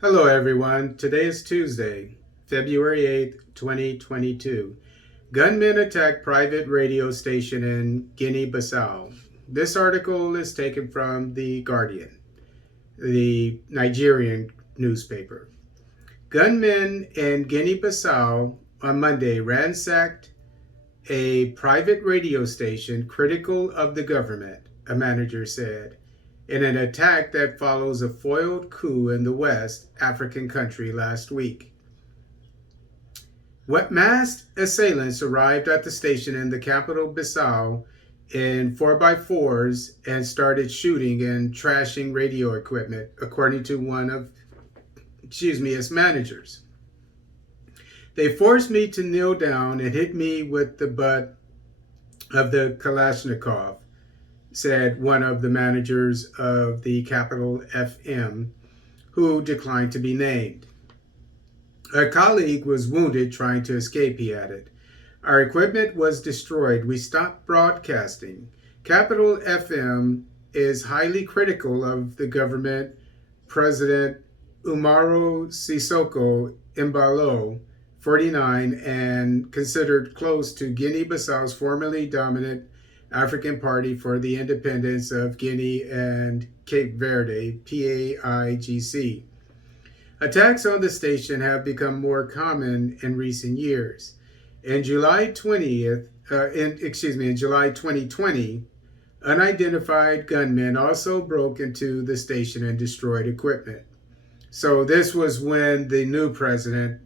Hello, everyone. Today is Tuesday, February 8th, 2022. Gunmen attack private radio station in Guinea Bissau. This article is taken from The Guardian, the Nigerian newspaper. Gunmen in Guinea Bissau on Monday ransacked a private radio station critical of the government, a manager said, in an attack that follows a foiled coup in the West African country last week. What masked assailants arrived at the station in the capital Bissau in 4x4s and started shooting and trashing radio equipment, according to one of its managers. They forced me to kneel down and hit me with the butt of the Kalashnikov, said one of the managers of the Capital FM, who declined to be named. A colleague was wounded trying to escape, he added. Our equipment was destroyed. We stopped broadcasting. Capital FM is highly critical of the government. President Umaro Sissoco Embalo, 49, and considered close to Guinea-Bissau's formerly dominant African Party for the Independence of Guinea and Cape Verde, PAIGC. Attacks on the station have become more common in recent years. In July 2020, unidentified gunmen also broke into the station and destroyed equipment. So this was when the new president,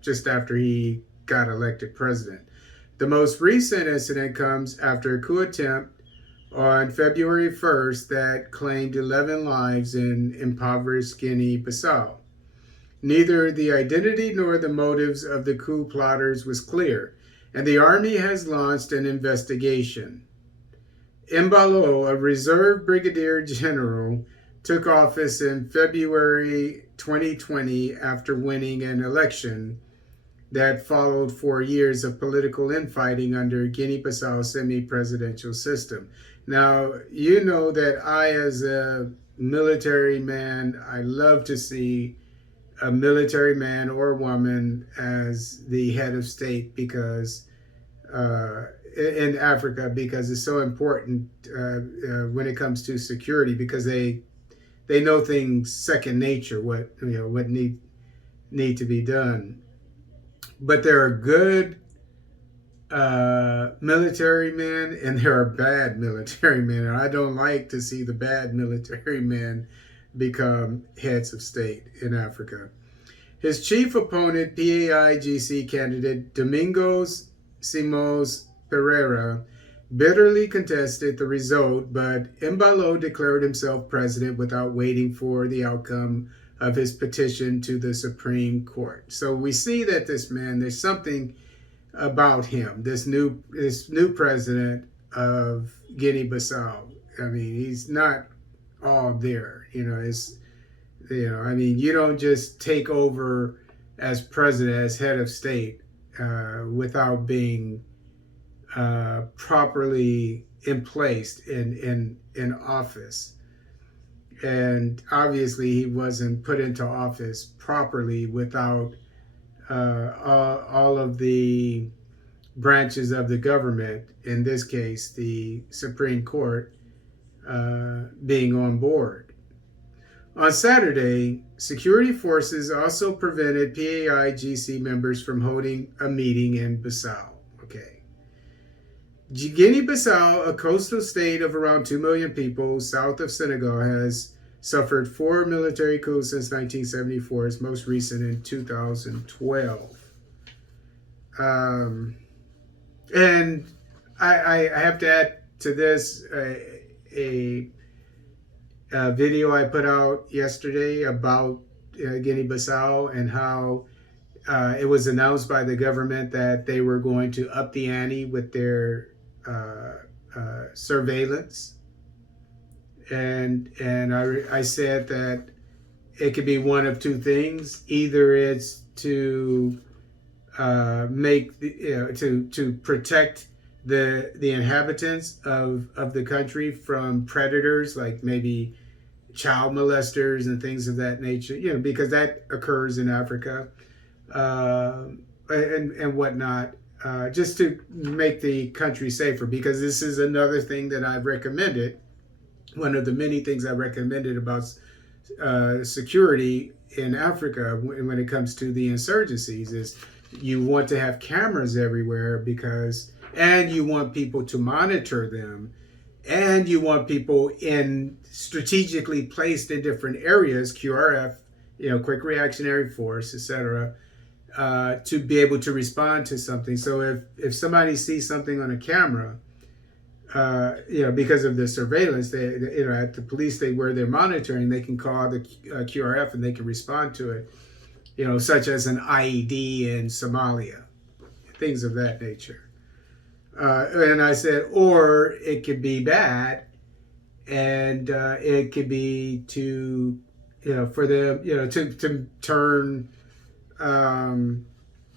just after he got elected president. The most recent incident comes after a coup attempt on February 1st that claimed 11 lives in impoverished Guinea-Bissau. Neither the identity nor the motives of the coup plotters was clear, and the army has launched an investigation. Embalo, a reserve brigadier general, took office in February 2020 after winning an election that followed 4 years of political infighting under Guinea-Bissau's semi-presidential system. Now, you know that I, as a military man, I love to see a military man or woman as the head of state because in Africa, because it's so important when it comes to security, because they know things second nature, what need to be done. But there are good military men and there are bad military men. And I don't like to see the bad military men become heads of state in Africa. His chief opponent, PAIGC candidate Domingos Simões Pereira, bitterly contested the result, but Embalo declared himself president without waiting for the outcome of his petition to the Supreme Court. So we see that this man, there's something about him, this new president of Guinea-Bissau. I mean, he's not all there. You don't just take over as president, as head of state, without being properly placed in office. And obviously he wasn't put into office properly without all of the branches of the government, in this case the Supreme Court, being on board. On Saturday, security forces also prevented PAIGC members from holding a meeting in Bissau. Guinea-Bissau, a coastal state of around 2 million people south of Senegal, has suffered 4 military coups since 1974, its most recent in 2012. And I have to add to this a video I put out yesterday about Guinea-Bissau and how it was announced by the government that they were going to up the ante with their surveillance, and I said that it could be one of two things. Either it's to to protect the inhabitants of the country from predators, like maybe child molesters and things of that nature, because that occurs in Africa, uh, and whatnot, just to make the country safer. Because this is another thing that I've recommended. One of the many things I recommended about security in Africa when it comes to the insurgencies is you want to have cameras everywhere, and you want people to monitor them, and you want people in strategically placed in different areas, QRF, quick reactionary force, etc., to be able to respond to something. So if somebody sees something on a camera, because of the surveillance, at the police, where they're monitoring, they can call the QRF and they can respond to it, such as an IED in Somalia, things of that nature. And I said, or it could be bad, and it could be for them, to turn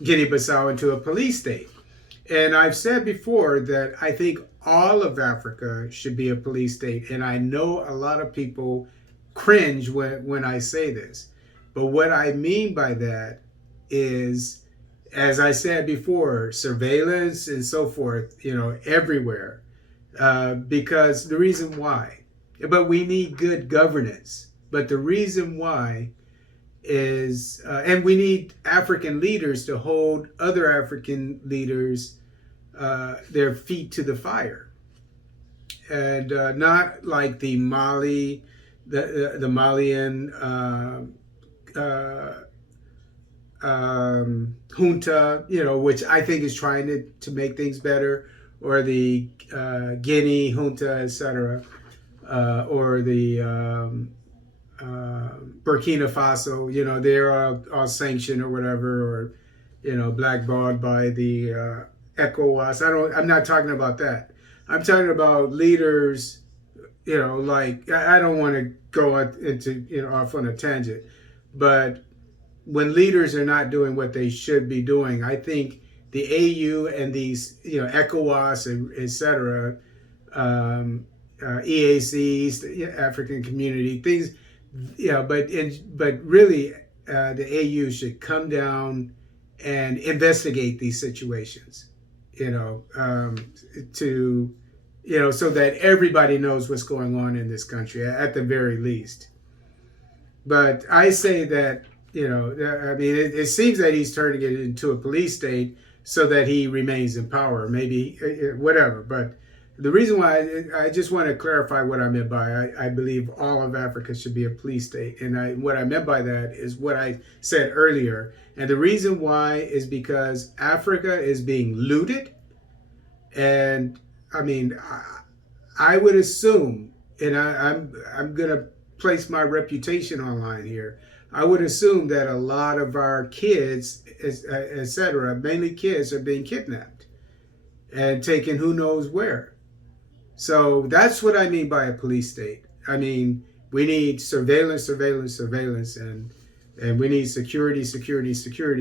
Guinea Bissau into a police state. And I've said before that I think all of Africa should be a police state. And I know a lot of people cringe when I say this. But what I mean by that is, as I said before, surveillance and so forth, everywhere. Because the reason why, but we need good governance. But the reason why is, and we need African leaders to hold other African leaders their feet to the fire, and not like the Malian junta, which I think is trying to make things better, or the Guinea junta, etc., or the Burkina Faso. They're all sanctioned or whatever, or blackballed by the ECOWAS. I'm not talking about that. I'm talking about leaders. Like, I don't want to go into off on a tangent, but when leaders are not doing what they should be doing, I think the AU and these, ECOWAS and etc., EAC, East African Community, things, but really, the AU should come down and investigate these situations, so that everybody knows what's going on in this country, at the very least. But I say that, it seems that he's turning it into a police state so that he remains in power, maybe, whatever. But the reason why I just want to clarify what I meant by I believe all of Africa should be a police state. And what I meant by that is what I said earlier. And the reason why is because Africa is being looted. And I would assume, and I'm going to place my reputation online here, I would assume that a lot of our kids, etc., mainly kids, are being kidnapped and taken who knows where. So that's what I mean by a police state. We need surveillance, and we need security.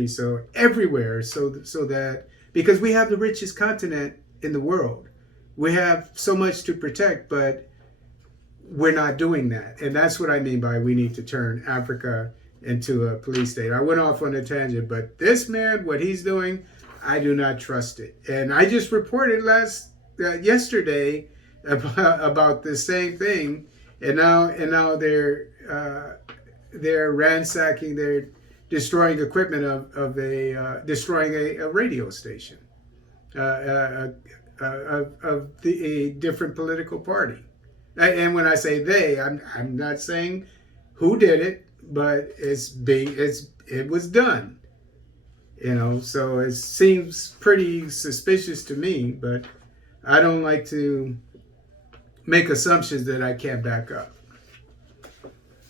So everywhere, so that, because we have the richest continent in the world, we have so much to protect, but we're not doing that. And that's what I mean by we need to turn Africa into a police state. I went off on a tangent, but this man, what he's doing, I do not trust it. And I just reported yesterday about the same thing, and now they're ransacking, they're destroying equipment of destroying a radio station of a different political party. And when I say they, I'm not saying who did it, but it was done. So it seems pretty suspicious to me, but I don't like to make assumptions that I can't back up.